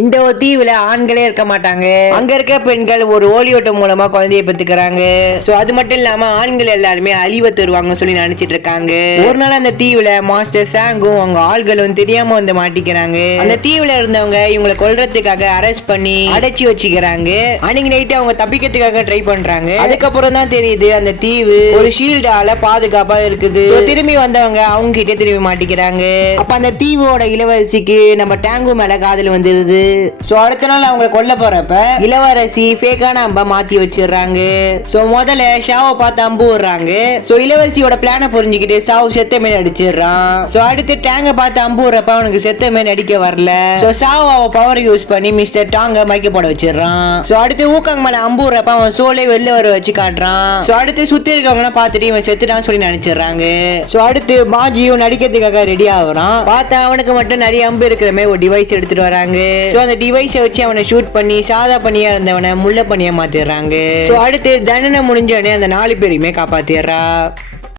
இந்த ஒரு தீவுல ஆண்களே இருக்க மாட்டாங்க. அங்க இருக்க பெண்கள் ஒரு ஓலியோட்டம் மூலமா குழந்தைய பெத்துக்கிறாங்க. சோ அது மட்டும் இல்லாம ஆண்கள் எல்லாருமே அழிவை தருவாங்க சொல்லி நினைச்சிட்டு இருக்காங்க. ஒரு நாள் அந்த தீவுல மாஸ்டர் சாங்கும் அவங்க ஆள்களும் தெரியாம வந்து மாட்டிக்கிறாங்க. அந்த தீவுல இருந்தவங்க இவங்களை கொல்றதுக்காக அரெஸ்ட் பண்ணி அடைச்சி வச்சுக்கிறாங்க. அன்னைக்கு நைட்டு அவங்க தப்பிக்கிறதுக்காக ட்ரை பண்றாங்க. அதுக்கப்புறம் தான் தெரியுது அந்த தீவு ஒரு ஷீல்டால பாதுகாப்பா இருக்குது. திரும்பி வந்தவங்க அவங்க கிட்டே திரும்பி மாட்டிக்கிறாங்க. அப்ப அந்த தீவோட இளவரசிக்கு நம்ம டேங்கு மேல காதல் வந்துருது. சோ அடுத்த நாள் அவங்க கொல்ல போறப்ப இளவரசி ஃபேக்கான அம்பா மாத்தி வச்சிடுறாங்க. சோ முதல்ல ஷாவை பார்த்து அம்பு விடுறாங்க. சோ இளவரசியோட பிளான புரிஞ்சுக்கிட்டு சாவு செத்த மேல அடிச்சிடுறான். சோ அடுத்து டேங்க பார்த்து அம்பு விடுறப்ப அவனுக்கு செத்த மேல அடிக்க வரல. சோ சாவு அவ பவர் யூஸ் பண்ணி மிஸ்டர் டாங்க மயக்க போட வச்சிடறான். சோ அடுத்து ஊக்காங் மேல அம்பு விடுறப்ப அவன் சோலை வெளில வர வச்சு காட்டுறான். சோ அடுத்து சுத்தி இருக்கவங்க பார்த்துட்டு இவன் செத்துட்டான்னு சொல்லி நினைச்சிடறாங்க. சோ அடுத்து பாஜியும் நடிக்கிறதுக்காக ரெடி ஆகுறான். பார்த்தா அவனுக்கு மட்டும் நிறைய அம்பு இருக்கிறமே ஒரு டிவைஸ் எடுத்துட்டு வராங்க. சோ அந்த டிவைஸை வச்சு அவனை ஷூட் பண்ணி சாதா பண்ணியா இருந்தவனை முள்ள பண்ணியா மாத்திடுறாங்க. சோ அடுத்து தண்டனை முடிஞ்சவனே அந்த 4 பேரையுமே காப்பாத்திடுறா.